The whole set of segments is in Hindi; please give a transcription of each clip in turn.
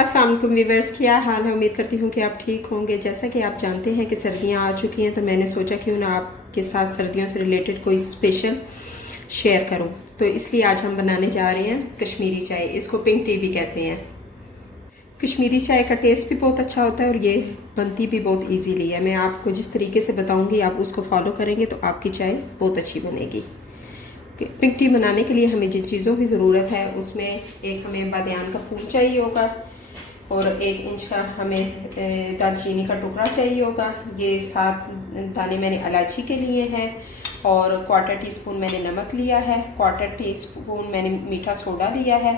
अस्सलाम वालेकुम व्यूअर्स, क्या हाल है। उम्मीद करती हूँ कि आप ठीक होंगे। जैसा कि आप जानते हैं कि सर्दियाँ आ चुकी हैं, तो मैंने सोचा क्यों ना आपके साथ सर्दियों से रिलेटेड कोई स्पेशल शेयर करूँ। तो इसलिए आज हम बनाने जा रहे हैं कश्मीरी चाय। इसको पिंक टी भी कहते हैं। कश्मीरी चाय का टेस्ट भी बहुत अच्छा होता है और ये बनती भी बहुत इजीली है। मैं आपको जिस तरीके से बताऊँगी आप उसको फॉलो करेंगे तो आपकी चाय बहुत अच्छी बनेगी। पिंक टी बनाने के लिए हमें जिन चीज़ों की ज़रूरत है उसमें एक हमें बादियान का फूल चाहिए होगा और 1 इंच का हमें दालचीनी का टुकड़ा चाहिए होगा। ये 7 दाने मैंने इलायची के लिए हैं और 1/4 टीस्पून मैंने नमक लिया है, 1/4 टीस्पून मैंने मीठा सोडा लिया है।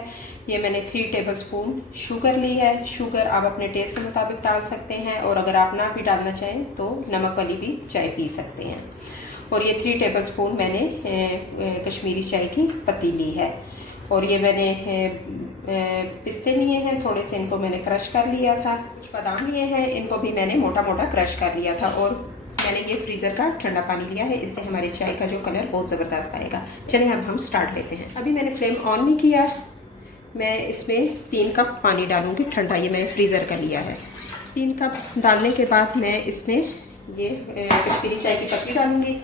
ये मैंने 3 टेबलस्पून शुगर ली है। शुगर आप अपने टेस्ट के मुताबिक डाल सकते हैं और अगर आप ना भी डालना चाहें तो नमक वाली भी चाय पी सकते हैं। और ये 3 टेबलस्पून मैंने कश्मीरी चाय की पत्ती ली है। और ये मैंने पिस्ते लिए हैं, थोड़े से इनको मैंने क्रश कर लिया था। कुछ बादाम लिए हैं, इनको भी मैंने मोटा मोटा क्रश कर लिया था। और मैंने ये फ्रीज़र का ठंडा पानी लिया है, इससे हमारी चाय का जो कलर बहुत ज़बरदस्त आएगा। चलिए अब हम स्टार्ट लेते हैं। अभी मैंने फ्लेम ऑन नहीं किया, मैं इसमें 3 कप पानी डालूंगी ठंडा। ये मैंने फ्रीज़र का लिया है। 3 कप डालने के बाद मैं इसमें ये कश्मीरी चाय की पत्ती डालूंगी।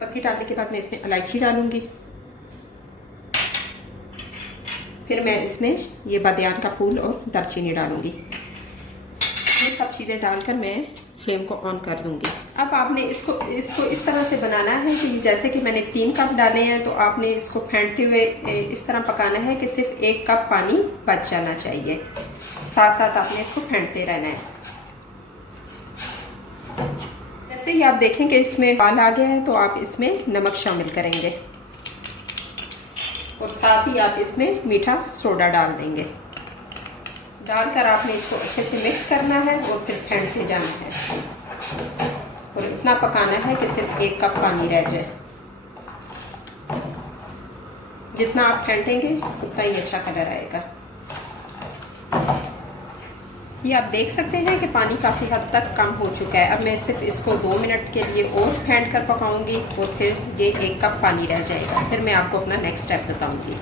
पत्ती डालने के बाद मैं इसमें इलायची डालूंगी। फिर मैं इसमें ये बादियान का फूल और दालचीनी डालूंगी। ये सब चीज़ें डालकर मैं फ्लेम को ऑन कर दूंगी। अब आपने इसको इस तरह से बनाना है कि जैसे कि मैंने 3 कप डाले हैं तो आपने इसको फेंटते हुए इस तरह पकाना है कि सिर्फ 1 कप पानी बच जाना चाहिए। साथ साथ आपने इसको फेंटते रहना है। जैसे ही आप देखें कि इसमें उबाल आ गया है तो आप इसमें नमक शामिल करेंगे और साथ ही आप इसमें मीठा सोडा डाल देंगे। डालकर आपने इसको अच्छे से मिक्स करना है और फिर फेंटते जाना है और इतना पकाना है कि सिर्फ 1 कप पानी रह जाए। जितना आप फेंटेंगे उतना ही अच्छा कलर आएगा। ये आप देख सकते हैं कि पानी काफ़ी हद तक कम हो चुका है। अब मैं सिर्फ इसको 2 मिनट के लिए और फेंट कर पकाऊंगी और फिर ये 1 कप पानी रह जाएगा। फिर मैं आपको अपना नेक्स्ट स्टेप बताऊंगी।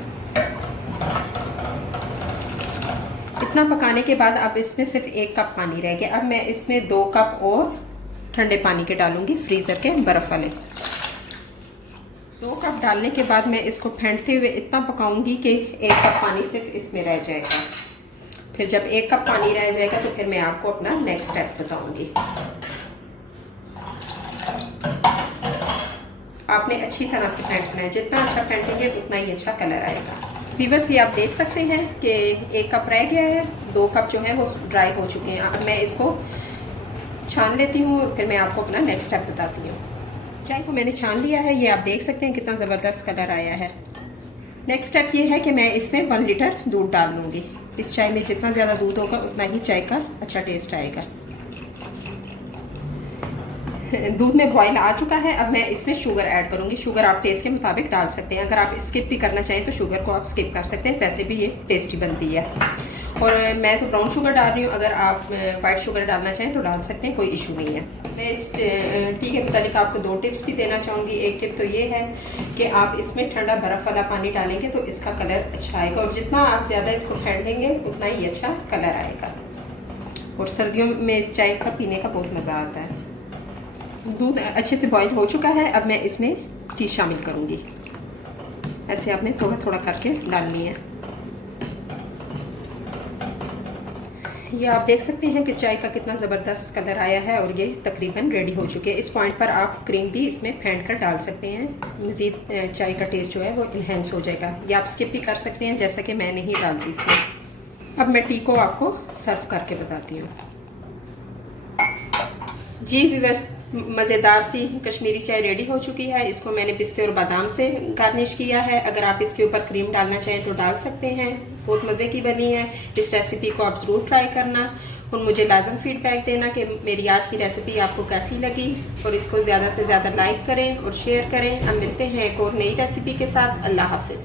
इतना पकाने के बाद अब इसमें सिर्फ 1 कप पानी रह गया। अब मैं इसमें 2 कप और ठंडे पानी के डालूंगी, फ्रीज़र के बर्फ़ वाले। 2 कप डालने के बाद मैं इसको फेंटते हुए इतना पकाऊंगी कि 1 कप पानी सिर्फ इसमें रह जाएगा। फिर जब 1 कप पानी रह जाएगा तो फिर मैं आपको अपना नेक्स्ट स्टेप बताऊंगी। आपने अच्छी तरह से फेंटना है। जितना अच्छा फेंटेंगे उतना ही अच्छा कलर आएगा। व्यूअर्स, ये आप देख सकते हैं कि 1 कप रह गया है, 2 कप जो है वो ड्राई हो चुके हैं। अब मैं इसको छान लेती हूँ और फिर मैं आपको अपना नेक्स्ट स्टेप बताती हूँ। चाय को मैंने छान लिया है। ये आप देख सकते हैं कितना ज़बरदस्त कलर आया है। नेक्स्ट स्टेप ये है कि मैं इसमें 1 लीटर दूध डाल लूँगी। इस चाय में जितना ज़्यादा दूध होगा उतना ही चाय का अच्छा टेस्ट आएगा। दूध में बॉयल आ चुका है। अब मैं इसमें शुगर ऐड करूँगी। शुगर आप टेस्ट के मुताबिक डाल सकते हैं। अगर आप स्किप भी करना चाहें तो शुगर को आप स्किप कर सकते हैं, वैसे भी ये टेस्टी बनती है। और मैं तो ब्राउन शुगर डाल रही हूँ, अगर आप वाइट शुगर डालना चाहें तो डाल सकते हैं, कोई इशू नहीं है। मैं इस टी के मुताबिक आपको 2 टिप्स भी देना चाहूँगी। एक टिप तो ये है कि आप इसमें ठंडा बर्फ़ वाला पानी डालेंगे तो इसका कलर अच्छा आएगा और जितना आप ज़्यादा इसको फेंटेंगे उतना ही अच्छा कलर आएगा। और सर्दियों में इस चाय का पीने का बहुत मज़ा आता है। दूध अच्छे से बॉईल हो चुका है। अब मैं इसमें टी शामिल करूँगी। ऐसे आपने थोड़ा थोड़ा करके डालनी है। ये आप देख सकते हैं कि चाय का कितना ज़बरदस्त कलर आया है और ये तकरीबन रेडी हो चुके हैं। इस पॉइंट पर आप क्रीम भी इसमें फेंट कर डाल सकते हैं। मज़ीद चाय का टेस्ट जो है वो इन्हेंस हो जाएगा। ये आप स्किप भी कर सकते हैं, जैसा कि मैं नहीं डालती इसमें। अब मैं टी को आपको सर्व करके बताती हूँ। जी व्यूअर्स, मज़ेदार सी कश्मीरी चाय रेडी हो चुकी है। इसको मैंने पिस्ते और बादाम से गार्निश किया है। अगर आप इसके ऊपर क्रीम डालना चाहें तो डाल सकते हैं। बहुत मज़े की बनी है। इस रेसिपी को आप ज़रूर ट्राई करना और मुझे लाजम फीडबैक देना कि मेरी आज की रेसिपी आपको कैसी लगी। और इसको ज़्यादा से ज़्यादा लाइक करें और शेयर करें। अब मिलते हैं एक और नई रेसिपी के साथ। अल्लाह हाफिज़।